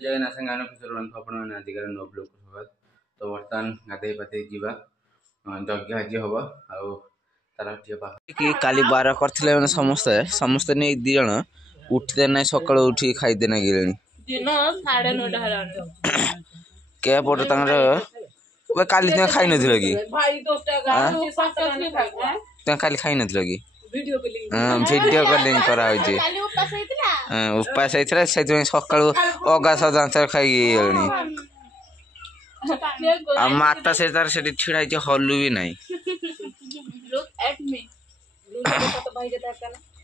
जगह ना संगान किशोर आपण मैंने अधिकार नो ब्लॉग स्वागत तो बर्तमान गाधे पाधे जीवा यज्ञ आज हम आउ तार कि काली बार करथिले माने समस्ते समस्ते नै दी जण उठते नै सकाळ उठी खाइदे नै गेलेनी दिन 9:30 हरान के पट तांगर ओए काली न खाइ नथिल कि भाई 10 टका 7 टका खाइ त काली खाइ नथिल कि वीडियो कॉलिंग करा होई जे उपास होइतला से सकाळ अगास दांतर खाइ गेलनी आ माता से तार से छिड़ाई जे हल्लू भी नहीं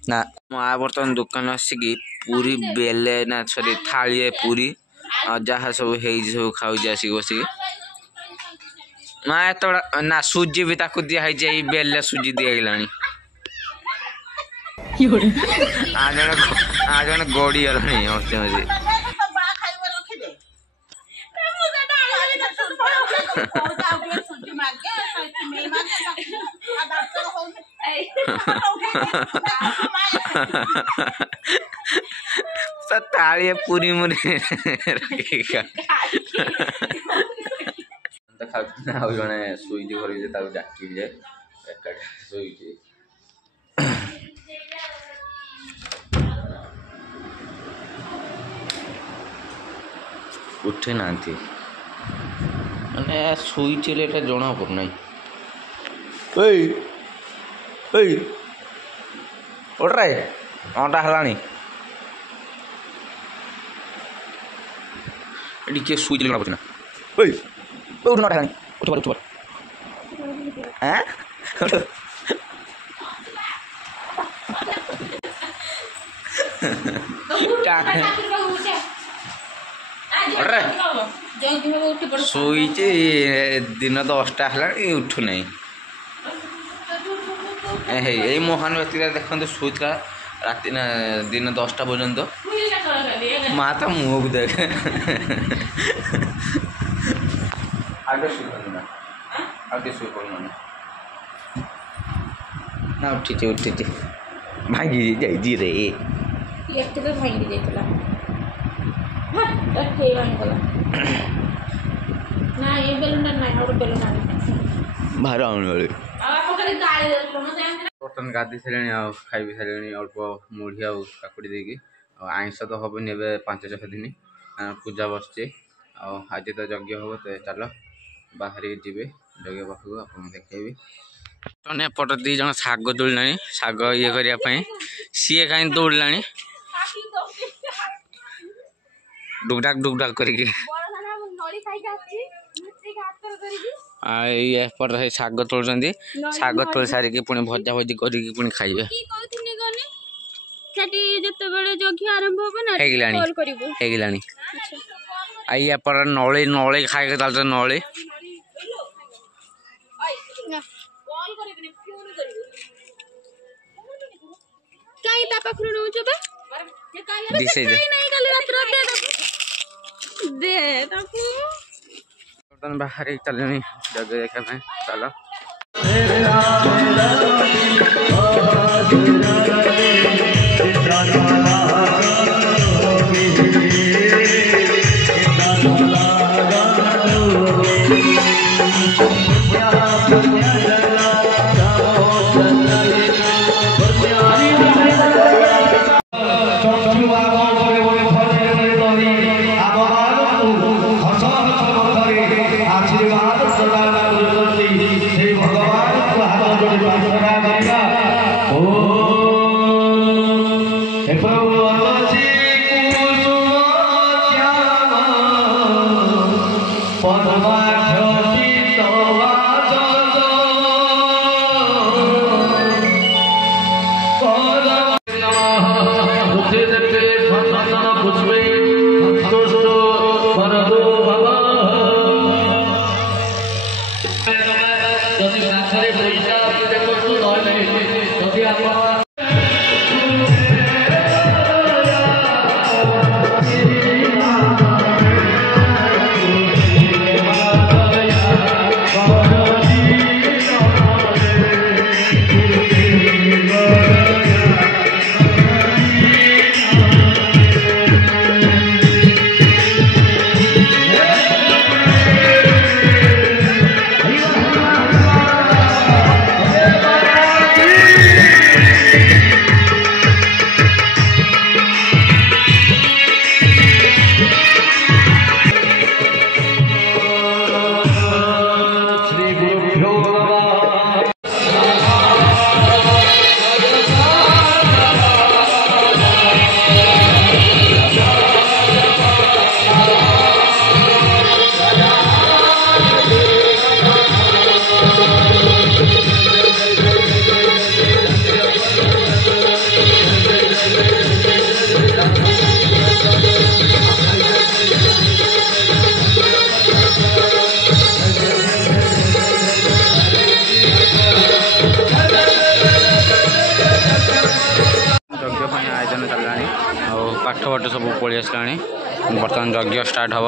ना मैं बर्तमान दुकान आसिकी पूरी बेले ना सॉरी थाली पूरी जहाँ सब सब खाऊ आसिक बसिक मैं तो ना सुजी भी ताकू दिया बेले सुजी दिगलानी आज जन गोड़ी गलानी हस्ते मजे ताली पूरी मुरी जड़े शुईजी घर डाकी जाए शुईजी उठे ना मैंने शुईचे जना पड़ना उठराए अंटा हलानी किए शुई जना पड़ना उठ ना हलानी उठ उठ शुईचे दिन 10टा है उठु नहीं यही मोहन व्यक्ति देखते शुईला राति दिन 10टा पर्यंत माँ तो मुँह को देख आगे ना उठी भांगी जाइए रे भांगी जाइला ना ये बेलून ना और बेलून बाहर आने वाले बर्तन गाधी सारे खाई सारे अल्प मुढ़ी आकुड़ी देकी आईष तो हम नहीं 5-6 दिन पूजा बसचे आज तो यज्ञ हम तो चल बाहर जी यज्ञ पाखक आप देखेबी एपट दी जन शाग तोड़ला शाग ये करने सी कहीं दौड़ला डुगडाक करके शाग तोड़ शाग तोड़ सारिकी पुणी भजा भजी करके पुणी खाइबे पर नली नली खाई नली बाहर चल जगह देखा चलो आसलानी बर्तमान यज्ञ स्टार्ट हम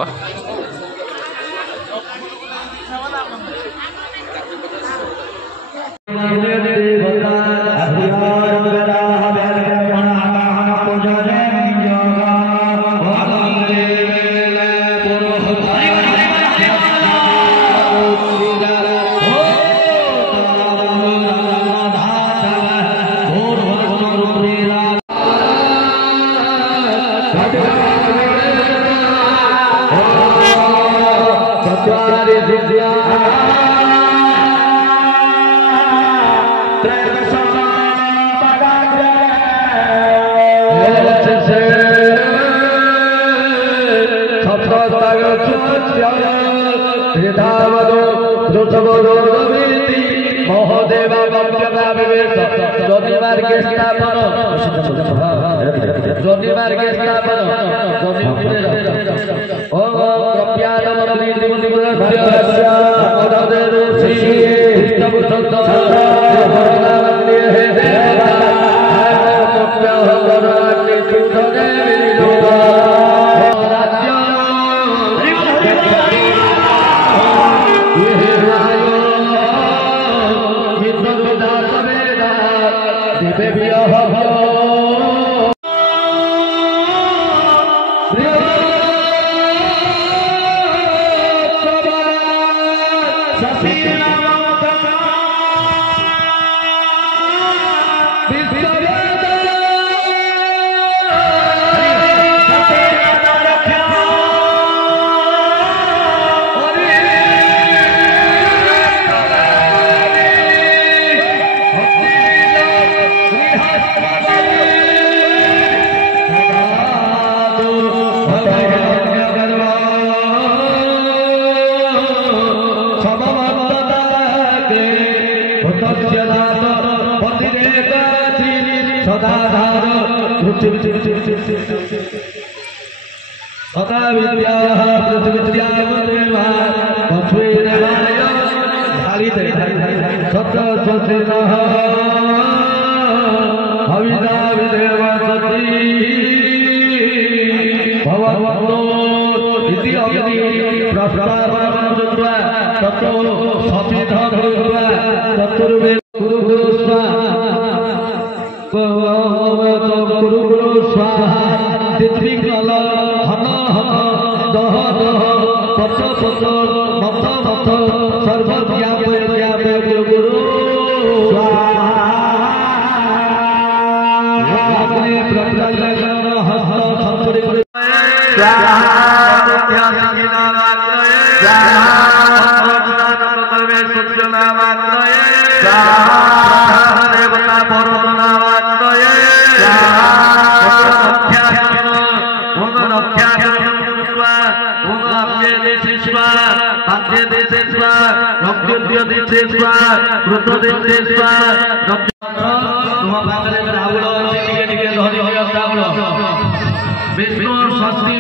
विष्णु शक्ति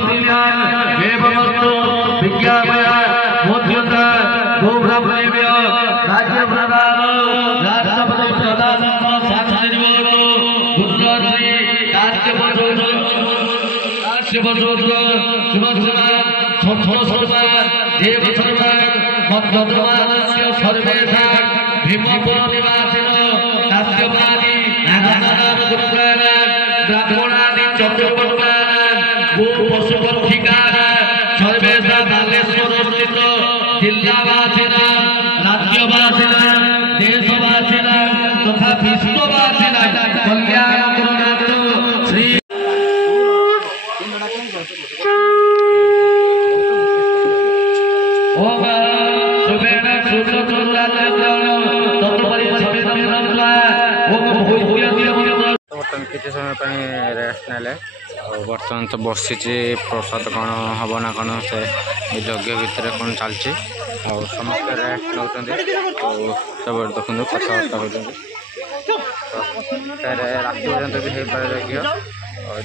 विज्ञापया मोद्यता गोब्रह्मण्य राज्य प्रदान राष्ट्रपति प्रदान शास्त्री गुरुश्री कार्य देव सर्वेशा भीमपुर निवासिन काश्यपादी नागनारायण गुरुद्वारा ब्राह्मणादि चतुर्वर्णाना गो पशु पक्षिकाना सर्वेशा बालेश्वर स्थित जिल्लावासिना राज्यवासिना देशवासिना तथा विश्ववासिना कल्याण गुरुनाथ श्री बर्तमान किसी समय रेस्ट ना बर्तमान तो बसी प्रसाद कौन हम ना कौन से यज्ञ भितर कौन चलती समस्त रेस्ट नौ सब देखते कथबार्ता होती राति पर्यटन भी हो पारे यज्ञ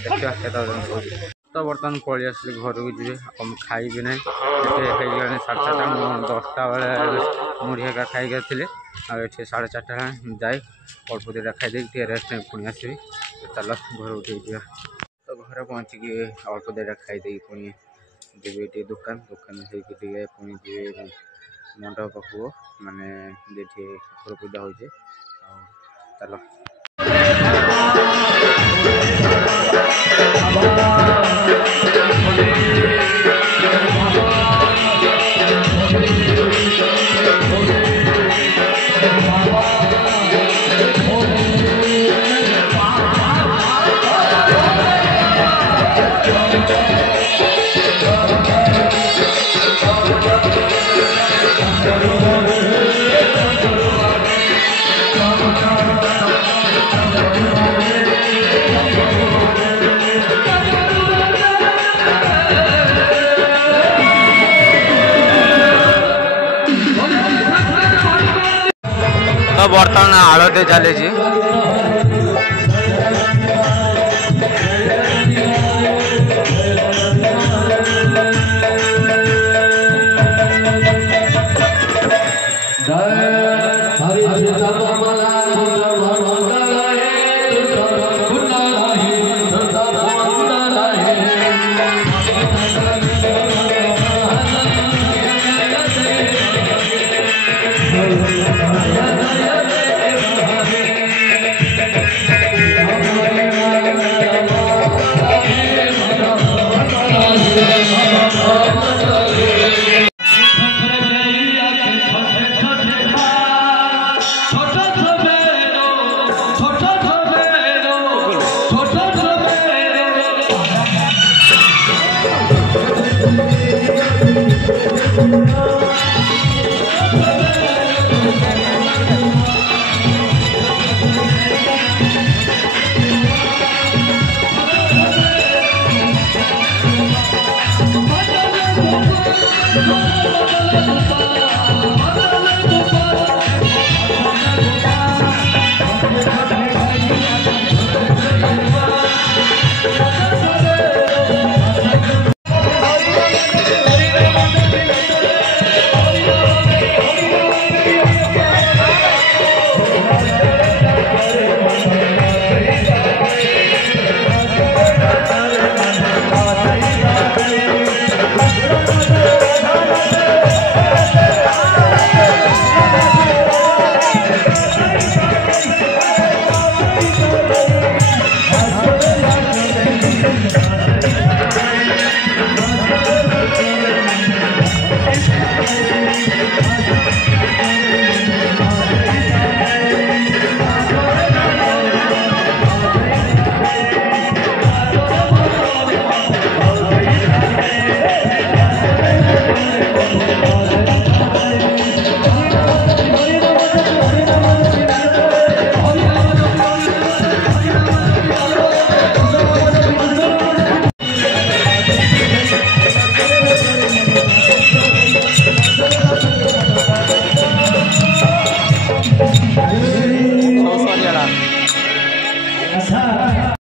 देखा के तो बर्तमान पलि आसली घर को जी खाइबी ना ये 4:30 10टा बेले मुढ़ी एका खाई थी आए 4:30 जाए अल्प दुटा खाई रेस्ट नहीं पुणी आसबि चल घर उठे जा तो ଘରେ ପହଞ୍ଚିକି ଅଳ୍ପ ଦେର ଖାଇଦେଇକି ପୁଣି ଯିବି ଟିକେ ଦୋକାନ ହେଇକି ଟିକେ ପୁଣି ଯିବି ମଣ୍ଡପ ପାଖକୁ ମାନେ ଯେଠି ଠାକୁର ପୂଜା ହେଉଛି। ଆଉ ଚାଲ तो बर्तमान आलती चली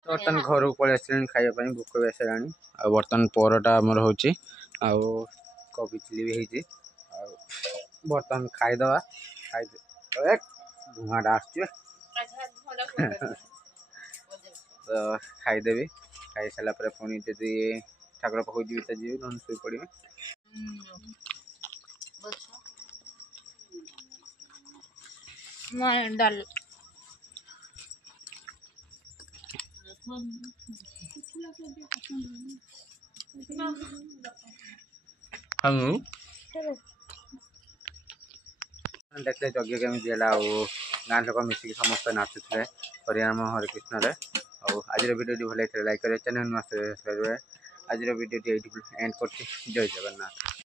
बर्तमान घर को पलि आस खावाई भोक भी आसला आ बर्तमान परटा आमर हो कोबी चिली भी होती बर्तमान खाईदवा धुआटा आस तो खाईदेवी खाई सारा पुणी जदि ठाकुर पाखु जी तो जी ना शुई पड़े डाल देखते यज्ञ केमी दिला गाँ लोक मिसिक समस्त नाचुले हरिनाम हरे कृष्ण आज भिडियो भल लाइक करेंगे चैनल आज भिडियो एंड कर जय जगन्नाथ।